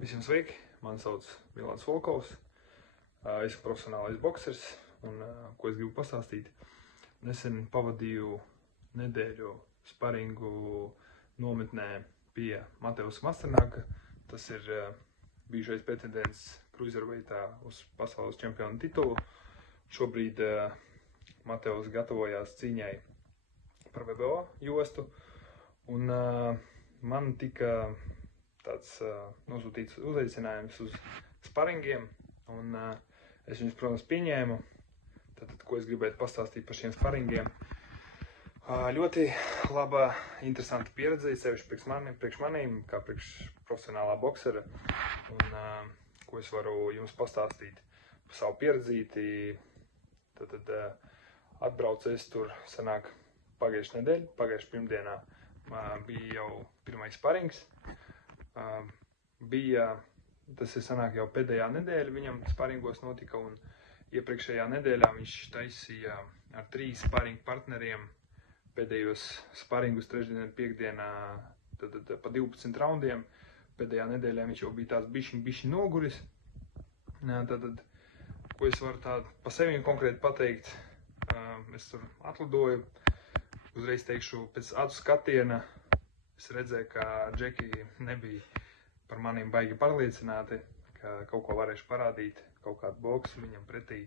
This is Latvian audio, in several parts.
Visiem sveiki, mani sauc Milāns Volkovs, esmu profesionālais boksers un ko es gribu pastāstīt. Nesen pavadīju nedēļu sparingu nometnē pie Mateusa Masternaka. Tas ir bijušais pretendents cruiserweightā uz pasaules čempionu titulu. Šobrīd Mateus gatavojās cīņai par WBO jostu un man tika tāds nosūtīts uzaicinājums uz sparingiem, un es viņus, protams, pieņēmu. Tātad, ko es gribētu pastāstīt par šiem sparingiem? Ļoti laba, interesanta pieredze, sevišķi priekš manīm, kā priekš profesionālā boksera, un ko es varu jums pastāstīt par savu pieredzīti. Tātad atbraucu es tur sanāk pagājušajā nedēļā, pagājušajā pirmdienā bija jau pirmais sparings. Tas ir sanāk jau pēdējā nedēļa viņam sparingos notika, un iepriekšējā nedēļā viņš taisīja ar 3 sparingu partneriem pēdējos sparingus trešdienā un piekdienā pa 12 raundiem. Pēdējā nedēļā viņš jau bija tāds bišķi noguris. Tātad, ko es varu tādu pa sevi konkrēti pateikt, es tur atlidoju, uzreiz teikšu, pēc acu skatiena es redzēju, ka džeki nebija par maniem baigi pārliecināti, ka kaut ko varēšu parādīt, kaut kādu boksu viņam pretī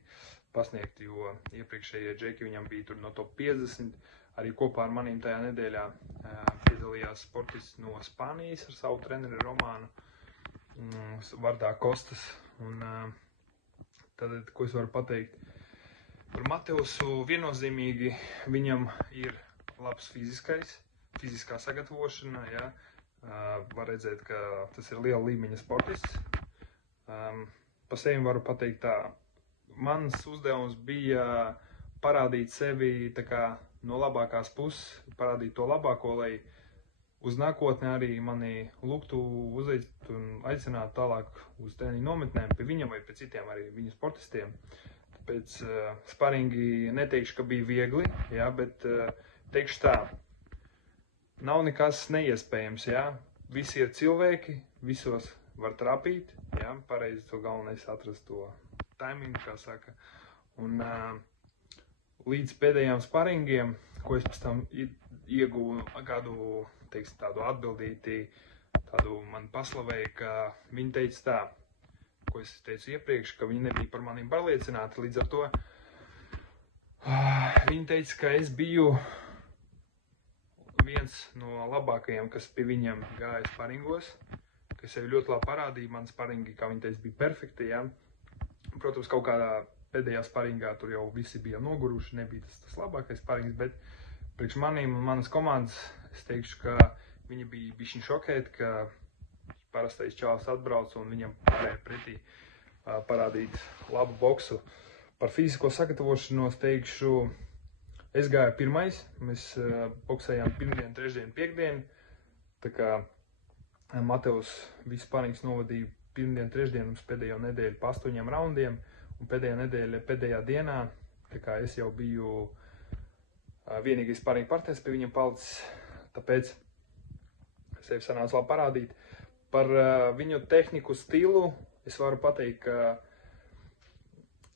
pasniegt, jo iepriekšējie džeki viņam bija tur no top 50. Arī kopā ar maniem tajā nedēļā piedalījās sportists no Spānijas ar savu treneri Romānu vārdā Kostas. Un tad, ko es varu pateikt par Mateusu, viennozīmīgi viņam ir labs fiziskā sagatavošana, ja. Var redzēt, ka tas ir liela līmeņa sportists. Pa sevi varu pateikt tā, mans uzdevums bija parādīt sevi tā kā no labākās puses, parādīt to labāko, lai uz nākotnē arī mani lūgtu uzveikt un aicināt tālāk uz treniņu nometnēm pie viņam vai pie citiem arī viņu sportistiem. Tāpēc sparingi neteikšu, ka bija viegli, ja, bet teikšu tā, nav nekas neiespējams, jā. Visi ir cilvēki, visos var trapīt, jā. Pareizi to galvenais atrast to timingu, kā saka. Un līdz pēdējām sparingiem, ko es pēc tam ieguvu kādu, teiksim, tādu atbildīti, tādu man paslavēju, ka viņi teica tā, ko es teicu iepriekš, ka viņi nebija par maniem pārliecināti. Līdz ar to viņi teica, ka es biju viens no labākajiem, kas pie viņiem gāja sparingos, kas sevi ļoti labi parādīja. Man sparingi, kā viņi teica, bija perfekti, ja. Protams, kaut kādā pēdējā sparingā tur jau visi bija noguruši, nebija tas labākais sparings, bet priekš manīm un manas komandas es teikšu, ka viņi bija bišķiņ šokēti, ka parastais čāls atbrauc un viņam varēja pretī parādīt labu boksu. Par fizisko sagatavošanos teikšu, es gāju pirmais, mēs boksējām pirmdien, trešdien, piekdien, tā kā Mateus visu sparings novadīja pirmdien, trešdien uz pēdējo nedēļu pa 8 raundiem, un pēdējā dienā, tā kā es jau biju vienīgais sparinga partneris pie viņam palicis, tāpēc sevi sanāca labi parādīt. Par viņu tehniku stilu es varu pateikt, ka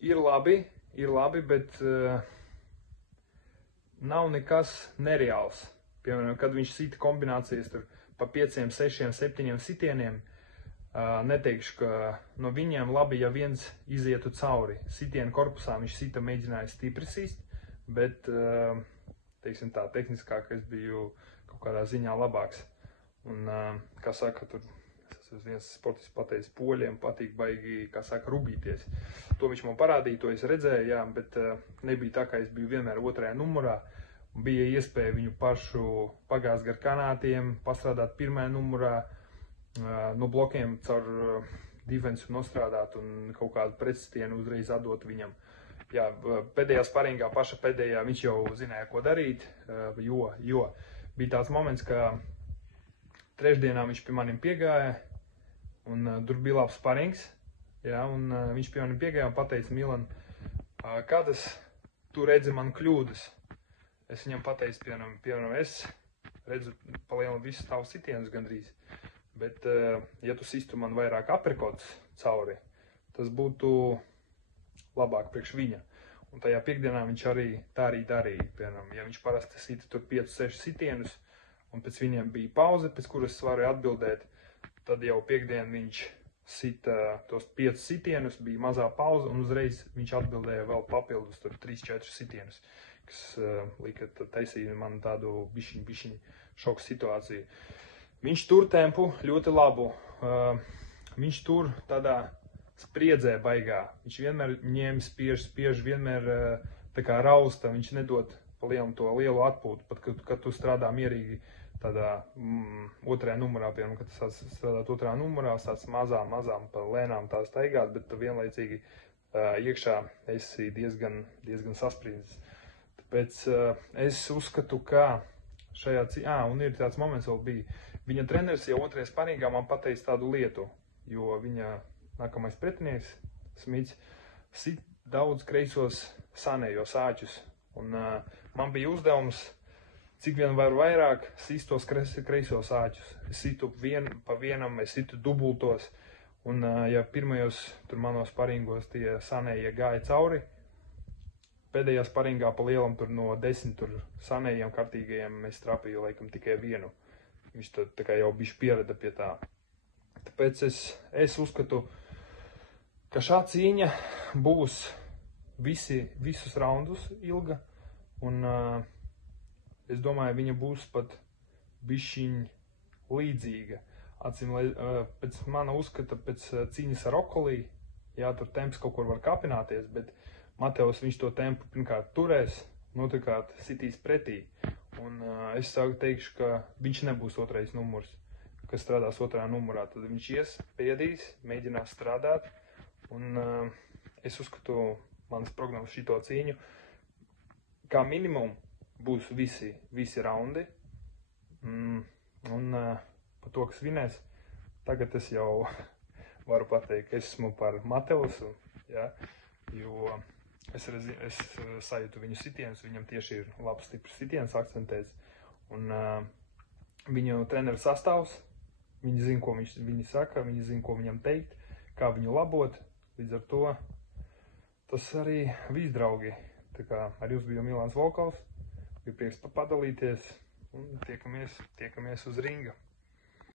ir labi, bet nav nekas nereāls. Piemēram, kad viņš sita kombinācijas tur pa 5, 6, 7 sitieniem, neteikšu, ka no viņiem labi, ja viens izietu cauri. Sitienu korpusā viņš sita mēģināja stipri sist, bet, teiksim tā, tehniskāk es biju kaut kādā ziņā labāks. Un, kā saka, tur viens sportists pateica, poļiem patīk baigi, kā saka, rubīties. To viņš man parādīja, to es redzēju, jā, bet nebija tā, ka es biju vienmēr 2. numurā. Bija iespēja viņu pašu pagāzt gar kanātiem, pastrādāt 1. numurā, no blokiem caur defensu nostrādāt un kaut kādu pretsitienu uzreiz atdot viņam. Jā, pēdējā sparingā, paša pēdējā, viņš jau zināja, ko darīt, jo bija tāds moments, ka trešdienā viņš pie maniem piegāja, un tur bija labs sparings, jā, un viņš pie maniem piegāja un pateica, Milan, kādas tu redzi man kļūdas? Es viņam pateicu, piemēram, es redzu palielināt visus tavus sitienus gandrīz, Bet, ja tu sistu man vairāk aperkots cauri, tas būtu labāk priekš viņa. Un tajā piekdienā viņš arī tā arī darīja. Piemēram, ja viņš parasti sita tur 5-6 sitienus, un pēc viņiem bija pauze, pēc kuras es varēju atbildēt, tad jau piekdien viņš sita tos 5 sitienus, bija mazā pauze, un uzreiz viņš atbildēja vēl papildus tur 3-4 sitienus, kas lika taisīja man tādu bišķiņu šoku situāciju. Viņš tur tempu ļoti labu. Viņš tur tādā spriedzē baigā. Viņš vienmēr ņēma spiež, vienmēr tā kā rausta. Viņš nedod pa lielam to lielu atpūtu. Pat, kad tu strādā mierīgi tādā otrajā numurā, piemēram, kad tu sāc strādāt otrā numurā, sāc mazām, pa lēnām tās staigāt, bet tu vienlaicīgi iekšā esi diezgan saspriedzis. Tāpēc es uzskatu, ka šajā un ir tāds moments vēl bija. Viņa treneris jau otrajā sparingā man pateica tādu lietu, jo viņa nākamais pretinieks, Smits, sit daudz kreisos sanējos āķus. Un man bija uzdevums, cik vien var vairāk, sist tos kreisos āķus. Es situ pa vienam, es situ dubultos. Un ja pirmajos tur manos sparingos tie sanējie gāja cauri, pēdējā sparingā pa lielam tur no 10 tur sanējiem kārtīgajiem es trapīju laikam tikai vienu. Viņš tā kā jau bišķi pierada pie tā. Tāpēc es uzskatu, ka šā cīņa būs visus raundus ilga. Un es domāju, viņa būs pat bišķiņ līdzīga. Pēc mana uzskata, pēc cīņas ar Okolī, jā, tur temps kaut kur var kāpināties, bet Mateus viņš to tempu pirmkārt turēs, otrkārt sitīs pretī. Un es teikšu, ka viņš nebūs otrais numurs, kas strādās otrā numurā. Tad viņš spiedīs, mēģinās strādāt. Un es uzskatu, manas prognozes šito cīņu, kā minimum būs visi raundi. Un par to, kas vinēs, tagad es jau varu pateikt, ka esmu par Mateusu, ja, jo es sajūtu viņu sitienus, viņam tieši ir labs, stiprs sitiens akcentēts. Un viņu treneru sastāvs, viņi zina, ko viņi saka, viņi zina, ko viņam teikt, kā viņu labot. Līdz ar to tas arī viss, draugi. Tā kā ar jums bija Milāns Volkovs, bija prieks padalīties un tiekamies uz ringa.